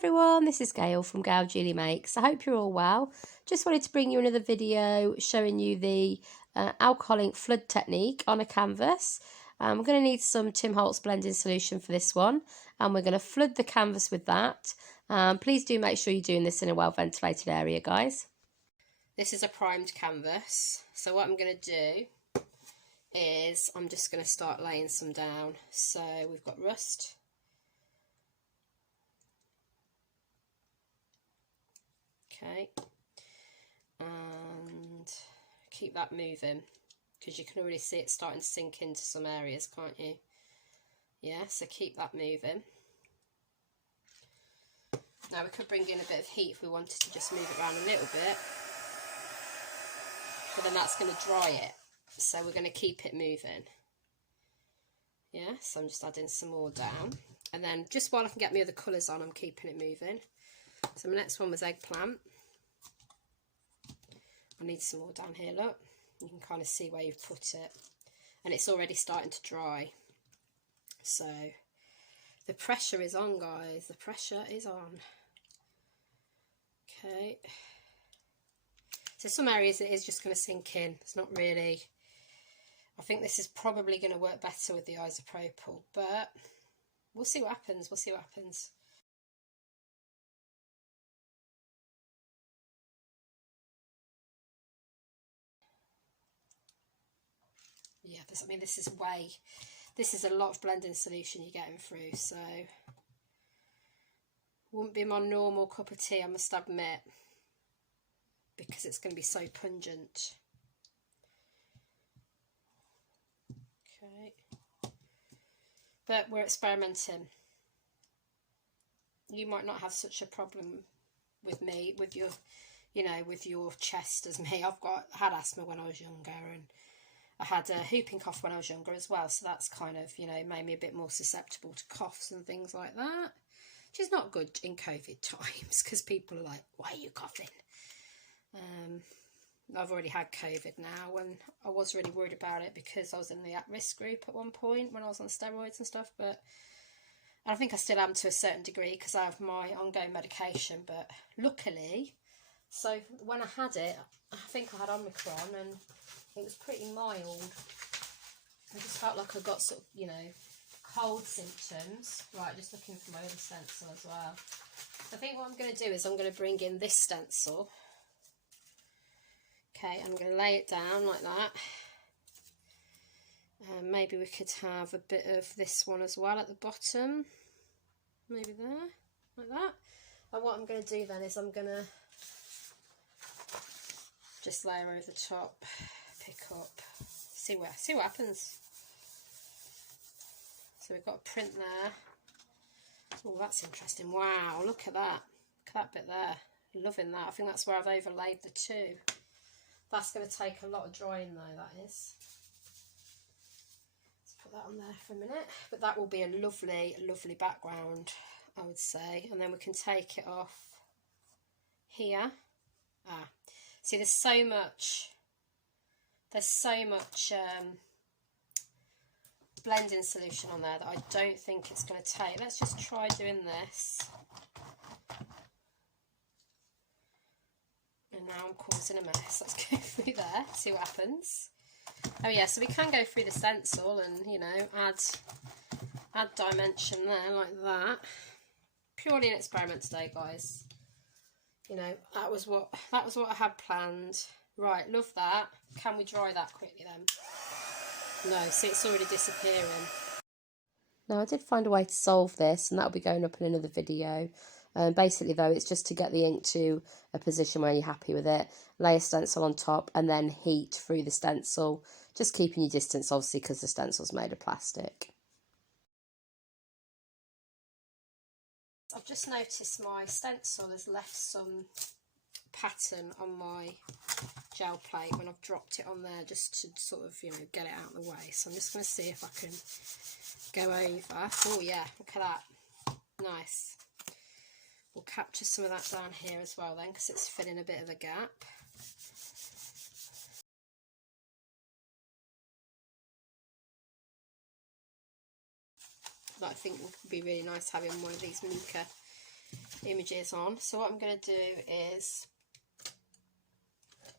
everyone, this is Gail from Gail Julie Makes. I hope you're all well. Just wanted to bring you another video showing you the alcohol ink flood technique on a canvas. We're going to need some Tim Holtz blending solution for this one, and we're going to flood the canvas with that. Please do make sure you're doing this in a well ventilated area, guys. This is a primed canvas, so what I'm going to do is I'm just going to start laying some down. So we've got rust, okay, and keep that moving because you can already see it starting to sink into some areas, can't you? Yeah, so keep that moving. Now we could bring in a bit of heat if we wanted to just move it around a little bit, but then that's going to dry it, so we're going to keep it moving. Yeah, so I'm just adding some more down, and then just while I can get my other colours on, I'm keeping it moving. So my next one was eggplant. I need some more down here, look. You can kind of see where you've put it, and it's already starting to dry. So the pressure is on, guys, the pressure is on. Okay, so some areas it is just going to sink in. It's not really, I think this is probably going to work better with the isopropyl, but we'll see what happens, we'll see what happens. Yeah, I mean, this is a lot of blending solution you're getting through, so wouldn't be my normal cup of tea, I must admit, because it's going to be so pungent. Okay, but we're experimenting. You might not have such a problem with me, with your, you know, with your chest as me. I've had asthma when I was younger, and I had a whooping cough when I was younger as well, so that's kind of, you know, made me a bit more susceptible to coughs and things like that, which is not good in COVID times because people are like, why are you coughing? I've already had COVID now, and I was really worried about it because I was in the at-risk group at one point when I was on steroids and stuff, but I think I still am to a certain degree because I have my ongoing medication, but luckily, so when I had it, I think I had Omicron, and it was pretty mild. I just felt like I got sort of, you know, cold symptoms. Right, just looking for my other stencil as well. I think what I'm going to do is I'm going to bring in this stencil. Okay, I'm going to lay it down like that. Maybe we could have a bit of this one as well at the bottom. Maybe there, like that. And what I'm going to do then is I'm going to just layer over the top, pick up, see what happens. So we've got a print there. Oh, that's interesting. Wow, look at that. Look at that bit there. Loving that. I think that's where I've overlaid the two. That's going to take a lot of drying though, that is. Let's put that on there for a minute. But that will be a lovely, lovely background, I would say. And then we can take it off here. See, there's so much blending solution on there that I don't think it's going to take. Let's just try doing this. And now I'm causing a mess. Let's go through there, see what happens. Oh yeah, so we can go through the stencil and, you know, add dimension there like that. Purely an experiment today, guys. You know, that was what I had planned. Right, love that. Can we dry that quickly then? No, see, it's already disappearing. Now, I did find a way to solve this, and that'll be going up in another video. Basically, though, it's just to get the ink to a position where you're happy with it. Lay a stencil on top, and then heat through the stencil. Just keeping your distance, obviously, because the stencil's made of plastic. I've just noticed my stencil has left some pattern on my gel plate when I've dropped it on there, just to sort of, you know, get it out of the way. So I'm just going to see if I can go over. Oh yeah, look at that. Nice. We'll capture some of that down here as well then, because it's filling a bit of a gap. But I think it would be really nice having one of these Mucha images on. So what I'm going to do is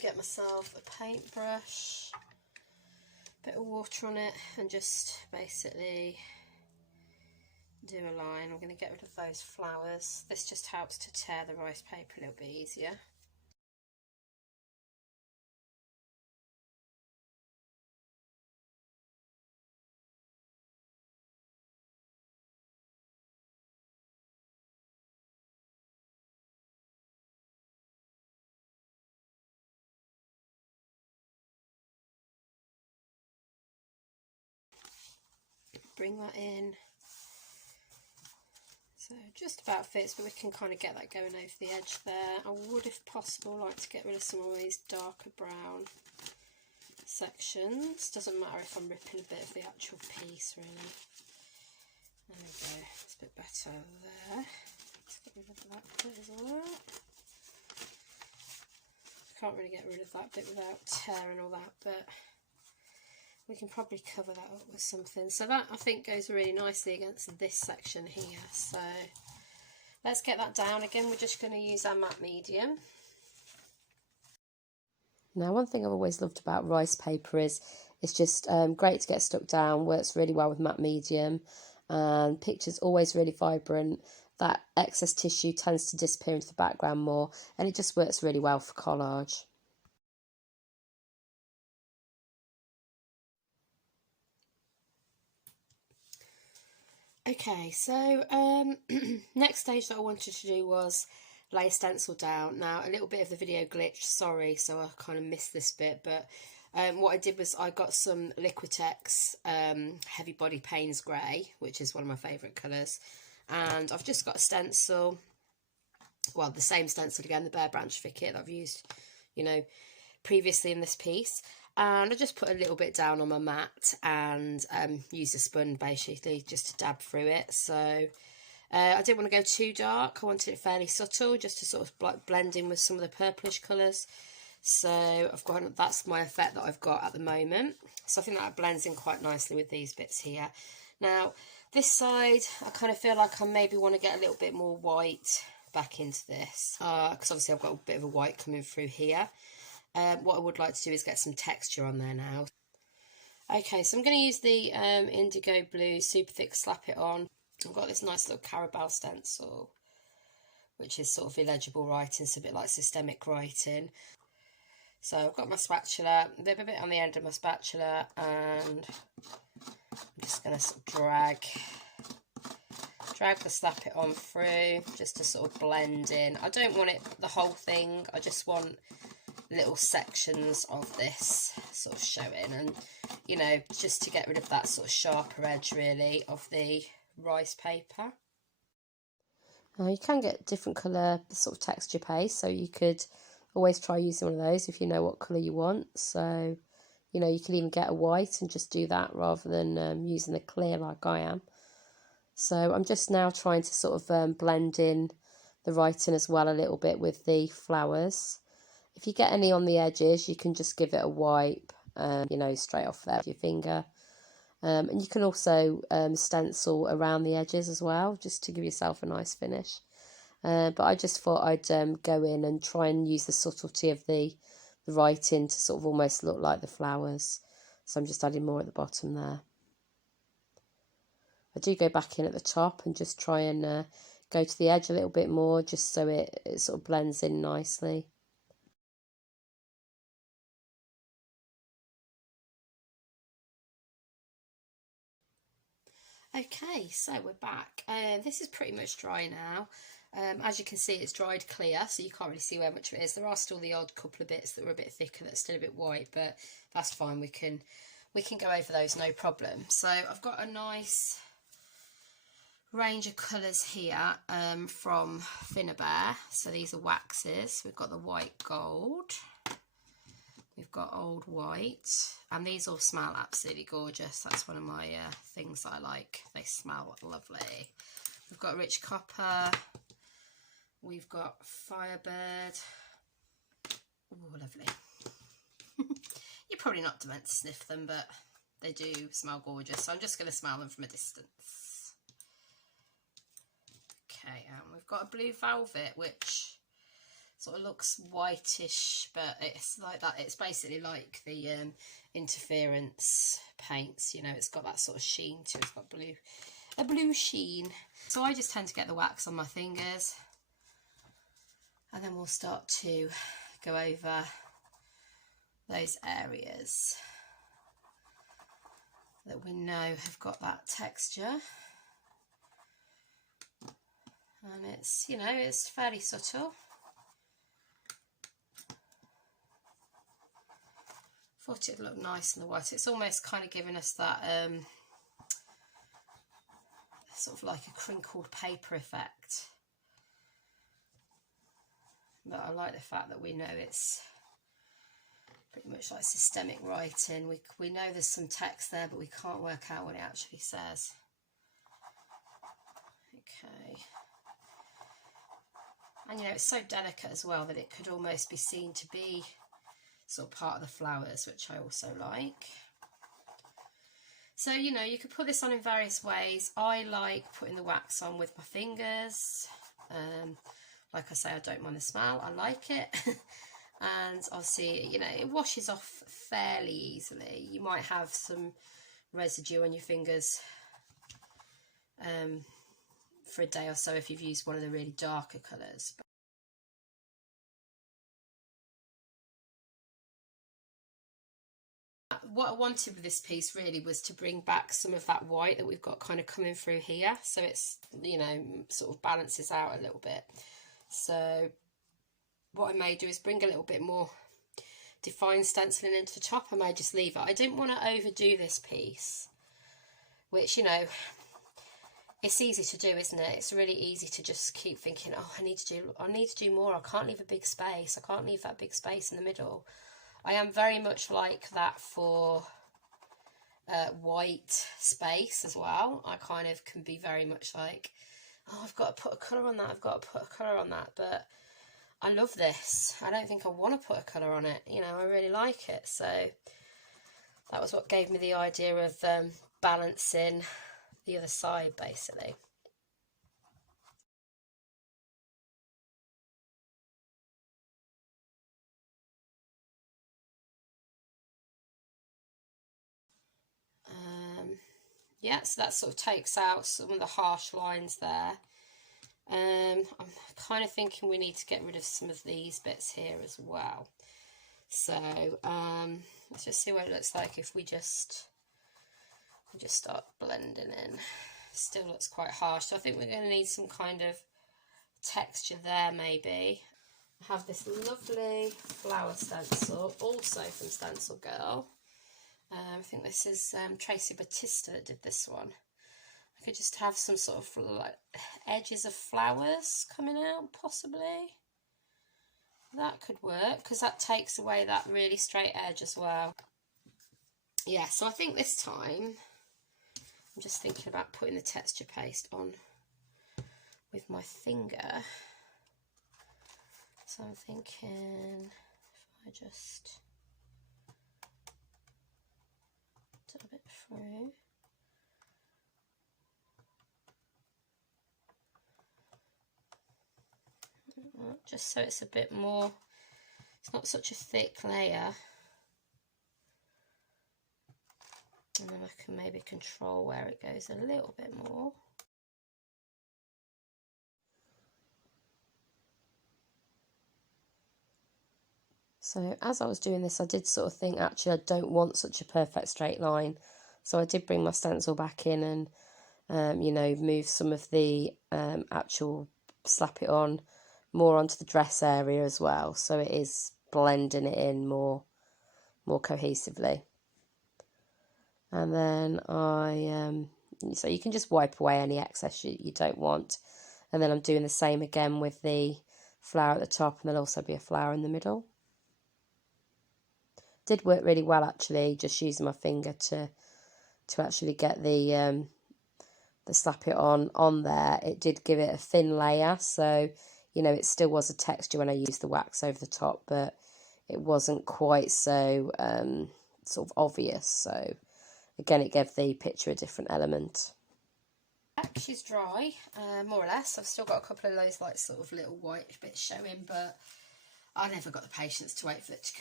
get myself a paintbrush, bit of water on it, and just basically do a line. I'm going to get rid of those flowers. This just helps to tear the rice paper a little bit easier. Bring that in. So just about fits, but we can kind of get that going over the edge there. I would, if possible, like to get rid of some of these darker brown sections. Doesn't matter if I'm ripping a bit of the actual piece, really. There we go, it's a bit better there. Let's get rid of that bit as well. Can't really get rid of that bit without tearing all that, but we can probably cover that up with something. So that, I think, goes really nicely against this section here. So let's get that down. Again, we're just going to use our matte medium. Now, one thing I've always loved about rice paper is it's just great to get stuck down, works really well with matte medium, and picture's always really vibrant. That excess tissue tends to disappear into the background more, and it just works really well for collage. Okay, so next stage that I wanted to do was lay a stencil down. Now, a little bit of the video glitched, sorry, so I kind of missed this bit, but what I did was I got some Liquitex Heavy Body Payne's Grey, which is one of my favourite colours, and I've just got a stencil, well, the same stencil again, the Bare Branch Thicket that I've used, you know, previously in this piece. And I just put a little bit down on my mat and used a sponge basically just to dab through it. So I didn't want to go too dark. I wanted it fairly subtle, just to sort of like blend in with some of the purplish colours. So I've got, that's my effect that I've got at the moment. So I think that blends in quite nicely with these bits here. Now this side, I kind of feel like I maybe want to get a little bit more white back into this, because obviously I've got a bit of a white coming through here. What I would like to do is get some texture on there now. Okay, so I'm going to use the indigo blue super thick Slap It On. I've got this nice little Carabelle stencil, which is sort of illegible writing, so a bit like systemic writing. So I've got my spatula, a bit on the end of my spatula, and I'm just going to sort of drag the Slap It On through, just to sort of blend in. I don't want it the whole thing, I just want little sections of this sort of showing, and you know, just to get rid of that sort of sharper edge really of the rice paper. You can get different colour sort of texture paste, so you could always try using one of those if you know what colour you want. So you know, you can even get a white and just do that rather than using the clear like I am. So I'm just now trying to sort of blend in the writing as well a little bit with the flowers. If you get any on the edges, you can just give it a wipe, you know, straight off there with your finger. And you can also stencil around the edges as well, just to give yourself a nice finish. But I just thought I'd go in and try and use the subtlety of the writing to sort of almost look like the flowers. So I'm just adding more at the bottom there. I do go back in at the top and just try and go to the edge a little bit more, just so it sort of blends in nicely. Okay, so we're back. This is pretty much dry now. As you can see, it's dried clear, so you can't really see where much of it is. There are still the odd couple of bits that were a bit thicker that's still a bit white, but that's fine. We can go over those, no problem. So I've got a nice range of colours here from Finnabair. So these are waxes. We've got the white gold. We've got old white, and these all smell absolutely gorgeous. That's one of my things that I like. They smell lovely. We've got rich copper. We've got Firebird. Oh, lovely. You're probably not meant to sniff them, but they do smell gorgeous. So I'm just going to smell them from a distance. Okay, we've got a blue velvet, which sort of looks whitish, but it's like that. It's basically like the interference paints, you know, it's got that sort of sheen to it. It's got a blue sheen. So I just tend to get the wax on my fingers, and then we'll start to go over those areas that we know have got that texture. And it's, you know, it's fairly subtle. Thought it'd look nice in the white. It's almost kind of giving us that sort of like a crinkled paper effect. But I like the fact that we know it's pretty much like systemic writing. We know there's some text there, but we can't work out what it actually says. Okay. And you know, it's so delicate as well that it could almost be seen to be sort of part of the flowers, which I also like. So, you know, you could put this on in various ways. I like putting the wax on with my fingers. Like I say, I don't mind the smell. I like it. And obviously, you know, it washes off fairly easily. You might have some residue on your fingers for a day or so if you've used one of the really darker colours. What I wanted with this piece really was to bring back some of that white that we've got kind of coming through here, so it's, you know, sort of balances out a little bit. So what I may do is bring a little bit more defined stenciling into the top. I may just leave it. I didn't want to overdo this piece, which, you know, it's easy to do, isn't it? It's really easy to just keep thinking, oh, I need to do more. I can't leave a big space. I can't leave that big space in the middle. I am very much like that for white space as well. I kind of can be very much like, oh, I've got to put a colour on that, I've got to put a colour on that, but I love this. I don't think I want to put a colour on it, you know, I really like it. So that was what gave me the idea of balancing the other side, basically. Yeah, so that sort of takes out some of the harsh lines there. I'm kind of thinking we need to get rid of some of these bits here as well. So let's just see what it looks like if we just start blending in. Still looks quite harsh, so I think we're going to need some kind of texture there maybe. I have this lovely flower stencil, also from Stencilgirl. I think this is Tracy Batista that did this one. I could just have some sort of like edges of flowers coming out, possibly. That could work, because that takes away that really straight edge as well. Yeah, so I think this time, I'm just thinking about putting the texture paste on with my finger. So I'm thinking if I just dab it through. Just so it's a bit more, it's not such a thick layer. And then I can maybe control where it goes a little bit more. So as I was doing this, I did sort of think, actually, I don't want such a perfect straight line. So I did bring my stencil back in and, you know, move some of the actual slap it on more onto the dress area as well. So it is blending it in more cohesively. And then so you can just wipe away any excess you don't want. And then I'm doing the same again with the flower at the top, and there'll also be a flower in the middle. Did work really well actually, just using my finger to actually get the slap it on there. It did give it a thin layer, so you know it still was a texture when I used the wax over the top, but it wasn't quite so sort of obvious. So again, it gave the picture a different element. she's dry, more or less. I've still got a couple of those like sort of little white bits showing, but I never got the patience to wait for it to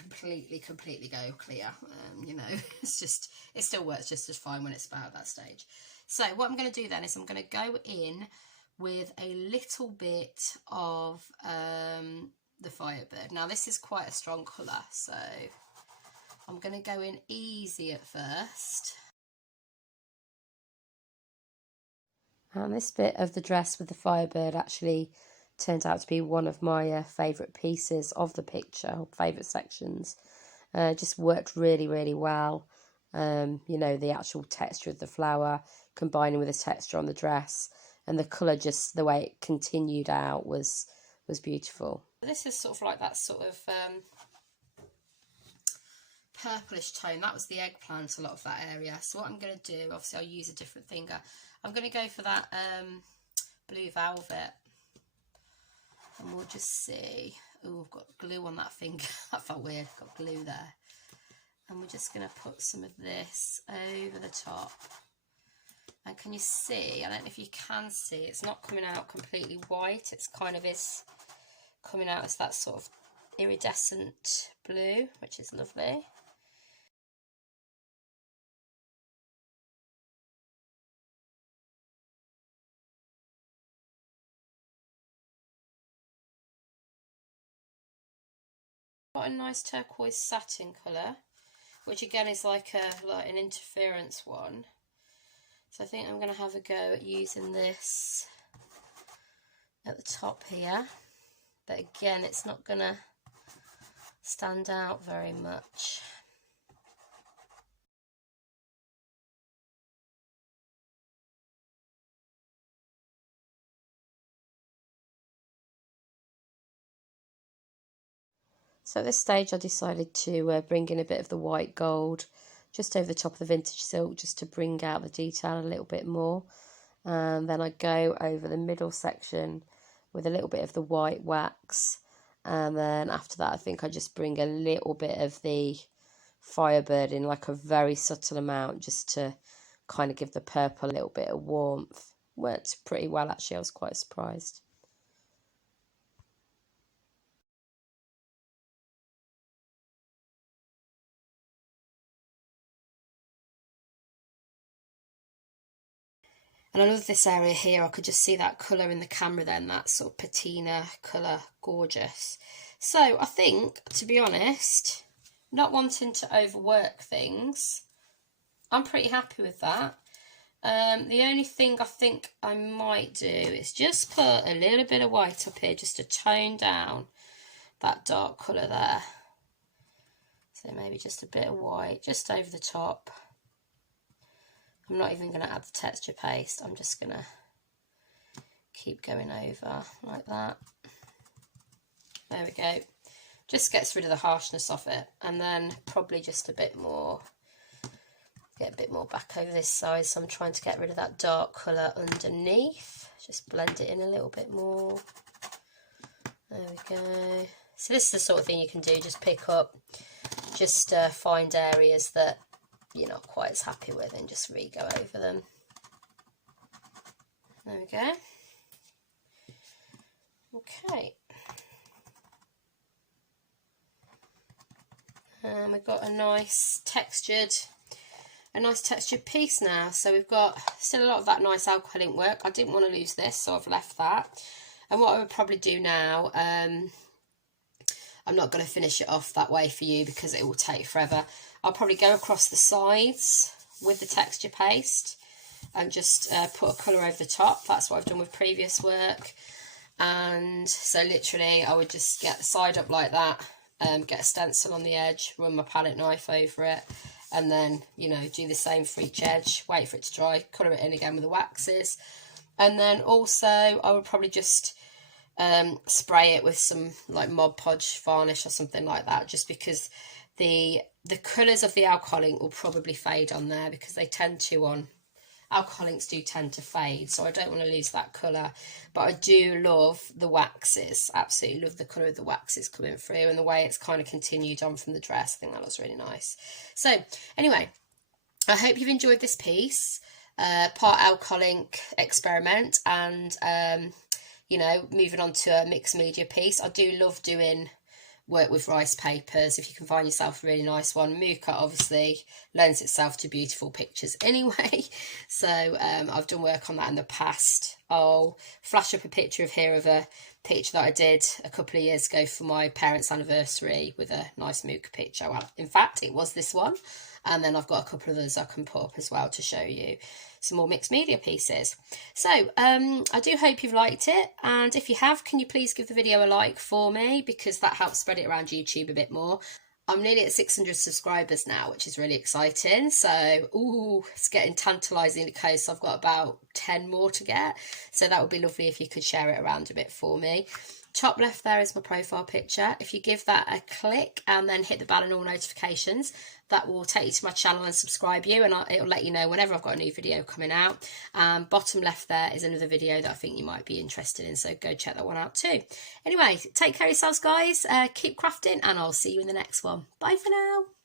completely go clear. You know, it's just, it still works just as fine when it's about that stage. So what I'm going to do then is I'm going to go in with a little bit of the Firebird. Now this is quite a strong colour, so I'm going to go in easy at first. And this bit of the dress with the Firebird actually turned out to be one of my favourite pieces of the picture, favourite sections. Just worked really well. You know, the actual texture of the flower combining with the texture on the dress, and the colour, just the way it continued out, was beautiful. This is sort of like that sort of purplish tone. That was the eggplant, a lot of that area. So what I'm going to do, obviously I'll use a different finger. I'm going to go for that blue velvet, and we'll just see. Oh, I've got glue on that finger. That felt weird. I've got glue there. And we're just going to put some of this over the top. And can you see, I don't know if you can see, it's not coming out completely white. It's kind of is coming out as that sort of iridescent blue, which is lovely. Got a nice turquoise satin colour, which again is like an interference one. So I think I'm going to have a go at using this at the top here, but again it's not going to stand out very much. So at this stage I decided to bring in a bit of the white gold just over the top of the vintage silk, just to bring out the detail a little bit more. And then I go over the middle section with a little bit of the white wax, and then after that I think I just bring a little bit of the Firebird in, like a very subtle amount, just to kind of give the purple a little bit of warmth. Worked pretty well actually, I was quite surprised. And I love this area here. I could just see that colour in the camera then, that sort of patina colour, gorgeous. So I think, to be honest, not wanting to overwork things, I'm pretty happy with that. The only thing I think I might do is just put a little bit of white up here, just to tone down that dark colour there. So maybe just a bit of white just over the top. I'm not even going to add the texture paste, I'm just going to keep going over like that. There we go. Just gets rid of the harshness of it, and then probably just a bit more, get a bit more back over this side, so I'm trying to get rid of that dark colour underneath. Just blend it in a little bit more. There we go. So this is the sort of thing you can do, just pick up, just find areas that you're not quite as happy with and just re-go over them. There we go. Okay. And we've got a nice textured piece now. So we've got still a lot of that nice alcohol ink work. I didn't want to lose this, so I've left that. And what I would probably do now, I'm not going to finish it off that way for you because it will take forever. I'll probably go across the sides with the texture paste and just put a colour over the top. That's what I've done with previous work. And so literally I would just get the side up like that, get a stencil on the edge, run my palette knife over it, and then, you know, do the same for each edge, wait for it to dry, colour it in again with the waxes. And then also I would probably just spray it with some like Mod Podge varnish or something like that, just because the colours of the alcohol ink will probably fade on there, because they tend to, on alcohol inks do tend to fade, so I don't want to lose that colour. But I do love the waxes, absolutely love the colour of the waxes coming through, and the way it's kind of continued on from the dress. I think that looks really nice. So anyway, I hope you've enjoyed this piece. part alcohol ink experiment, and you know, moving on to a mixed media piece. I do love doing work with rice papers. If you can find yourself a really nice one, Mucha obviously lends itself to beautiful pictures anyway. So I've done work on that in the past. I'll flash up a picture of a picture that I did a couple of years ago for my parents' anniversary with a nice Mucha picture. Well, in fact, it was this one. And then I've got a couple of others I can put up as well to show you some more mixed media pieces. So I do hope you've liked it, and if you have, can you please give the video a like for me, because that helps spread it around YouTube a bit more. I'm nearly at 600 subscribers now, which is really exciting. So, ooh, it's getting tantalisingly close. I've got about 10 more to get. So that would be lovely if you could share it around a bit for me. Top left there is my profile picture. If you give that a click and then hit the bell and all notifications, that will take you to my channel and subscribe you, and it'll let you know whenever I've got a new video coming out. Bottom left there is another video that I think you might be interested in, so go check that one out too. Anyway, take care of yourselves, guys. Keep crafting, and I'll see you in the next one. Bye for now.